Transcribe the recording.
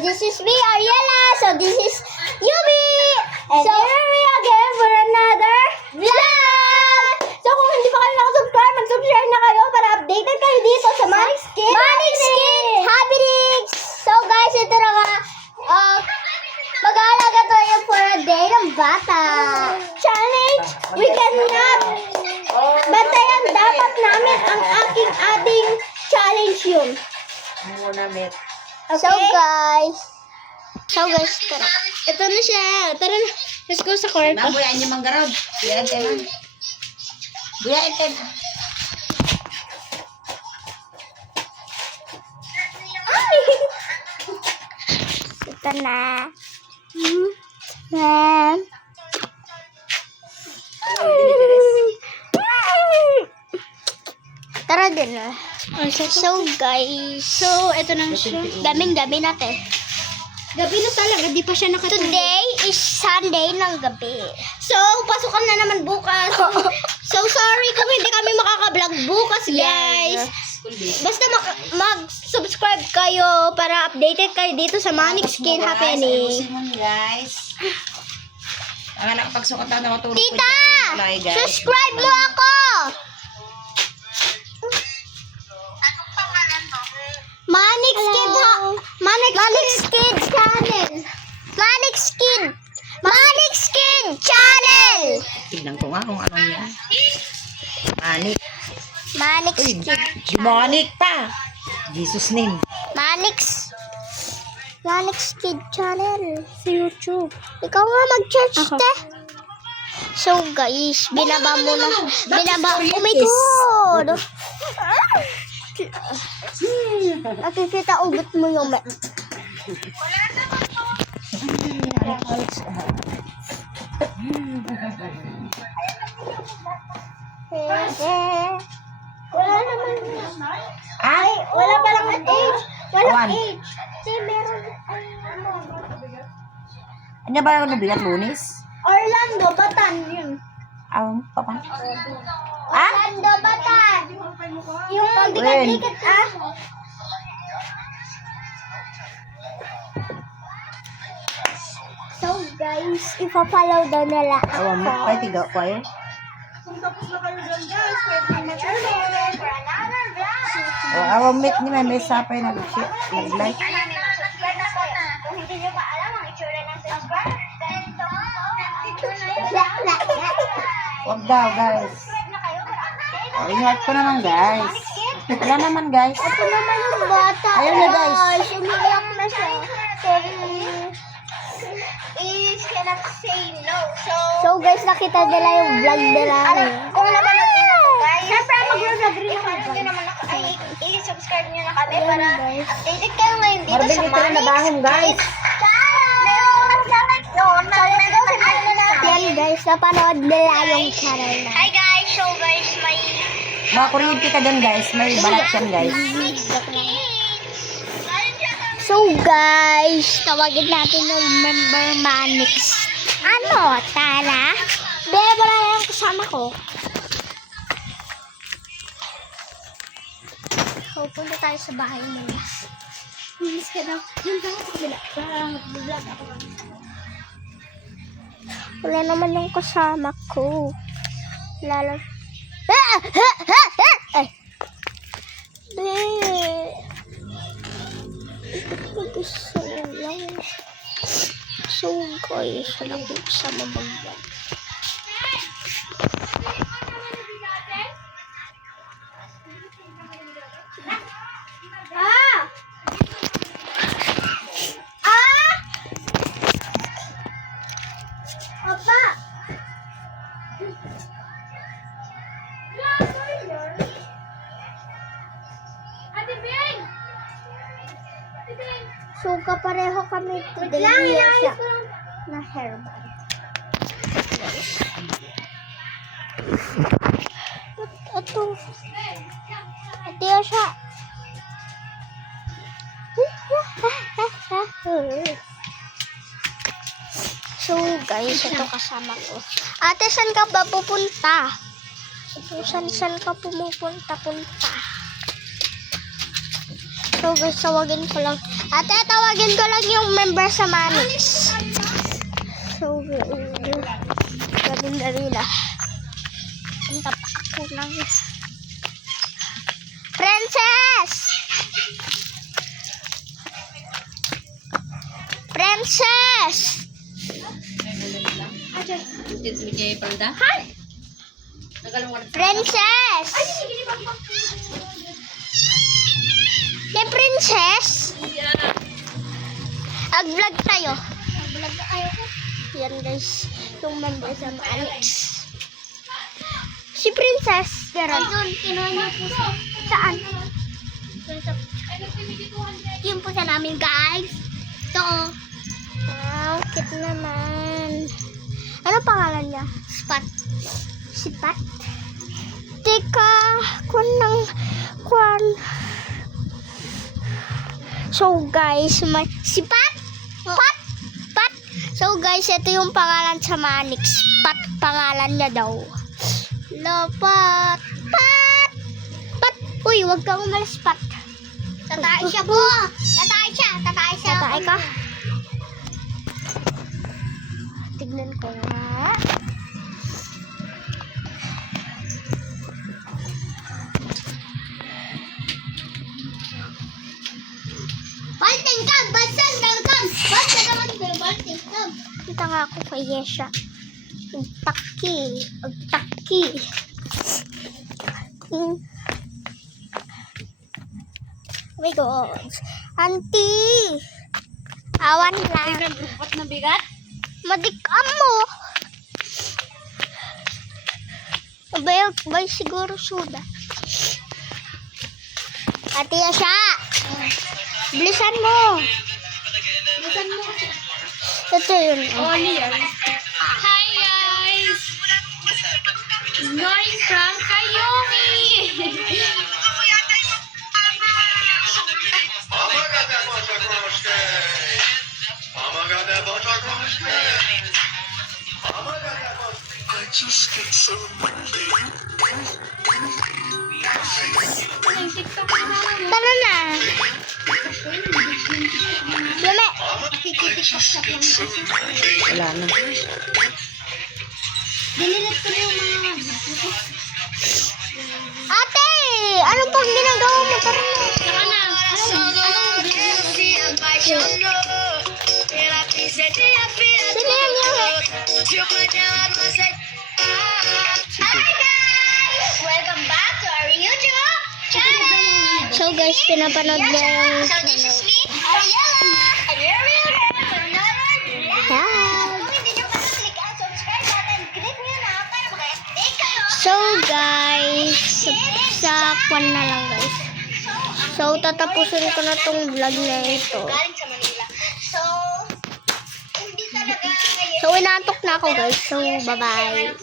this is me, Ariela. So this is Yubi. And so here we again for another vlog. So kung hindi pa kayo nakasubscribe, mag-subscribe na kayo para updated kayo dito sa Manix Skin Happenings. So guys, ito na nga. Mag-aalaga tayo for a day ng bata. Challenge, we cannot. Bantayan dapat namin ang ating challenge yun. Okay? So guys, tara. Ito na siya. Tara na. Let's go sa court. Buyaan niyo manggarod. Buyaan tayo. Buyaan tayo. Ito na. Ma'am. Tara din na. So guys, ito na siya. Gabi natin. Gabi na talaga, di pa siya nakatulog. Today is Sunday ng gabi. So, pasukan na naman bukas. So, sorry kung hindi kami makaka-vlog bukas, guys. Basta mag-subscribe kayo para updated kayo dito sa Manix Skin Happening. Guys. Ang anak pagsukat na matulog. Tita! Subscribe mo ako! Manix Kid Channel. Manix Kid Channel. Tignan ko nga kung ano yan. Manik. Manix Kid Channel. Manik pa. Jesus name. Manix Kid Channel sa YouTube. Ikaw nga mag-church, te. So guys, binaba mo na. Oh my God. Nakikita ugat mo yung wala naman. Ay, Wala palang age. Walang Awan. age. Meron. ano ba ang bigat lunis? Orlando, Batan yun. Papan. Orlando, Batan. Yung pagdikat-dikat, So guys, ipa-follow daw nila Awan mo. Ay, tiga ko eh. Awan mit ni may sapay nag-like. Kung hindi nyo pa alam ang itsura ng subscribe, ganito. Wag daw, guys. Ingat ko naman, guys. Wala naman, guys. Ito naman yung bata. Ayun na, guys. Umiyak na siya. Is cannot say no. So guys, nakita nila yung vlog nila. Kung naman guys, syempre mag-vlog rin naman. I-subscribe nyo na kami para updated kayo ngayon dito sa Manix. guys. Yan guys, napanood nila yung channel na. Hi guys, so guys, may Mga kuryente ka dun, guys. May balat yan, guys. So guys, tawagin natin yung member Manix. Ano? Tara? Wala yung kasama ko. So, punta tayo sa bahay nila. Miss ka daw. Yung tayo sa kabila. Vlog ako. Wala naman yung kasama ko. Lalo. Ay! Gusto lang. So guys, wala ko kasama mag-vlog. Papa! So, kapareho kami today siya na hairband. Ito. Ito siya. So, guys, ito kasama ko. Ate, saan ka ba pupunta? Saan ka pumupunta-punta? So guys, tawagin ko lang. Ate, tawagin ko lang yung member sa Manix. So, dali na. Punta pa ako ng Princess! Princess! Princess! May princess? Ag-vlog tayo. Ag-vlog tayo. Yan guys, yung member sa Manix. Si Princess. Doon, kinuha niyo po sa... Saan? Yung po sa namin guys. Ito. Wow, cute naman. Ano pangalan niya? Spot. Spot? Teka, kwan. So guys, may Sipat? Pat? Pat? So guys, ito yung pangalan sa Manix. Pat pangalan niya daw. Lapat. Pat! Pat! Uy, wag kang umalis, Pat. Tatay siya po. Tatay siya. Tatay ka? Tignan ko nga. Balting ka! Basang dalgan! Balting ka! Kita nga ako kay Yesha. Agtaki. Oh my God. Auntie! Awan lang. Bupat na bigat? Madikam mo. Bay siguro suda. Ate Yasha! Bilisan mo. Ito yun. Oli yan. Hi guys! Going from Kayomi! Tara na. Lame. Wala na. Dinilit ko yung mga... Ate! Ano pang ginagawa mo? Tara na. Saka na. Sino yan yung... Hi guys! Welcome back to our YouTube channel! So guys, pinapanood niya yung... So this is me, Ariella! And we're real for another vlog! Kung hindi nyo pa na-click ang subscribe button, click nyo na para maka-update kayo! So guys, sa kwan na lang guys. So tatapusin ko na tong vlog na ito. Galing sa Manila. So, hindi talaga... So, inaantok na ako guys. So, bye-bye.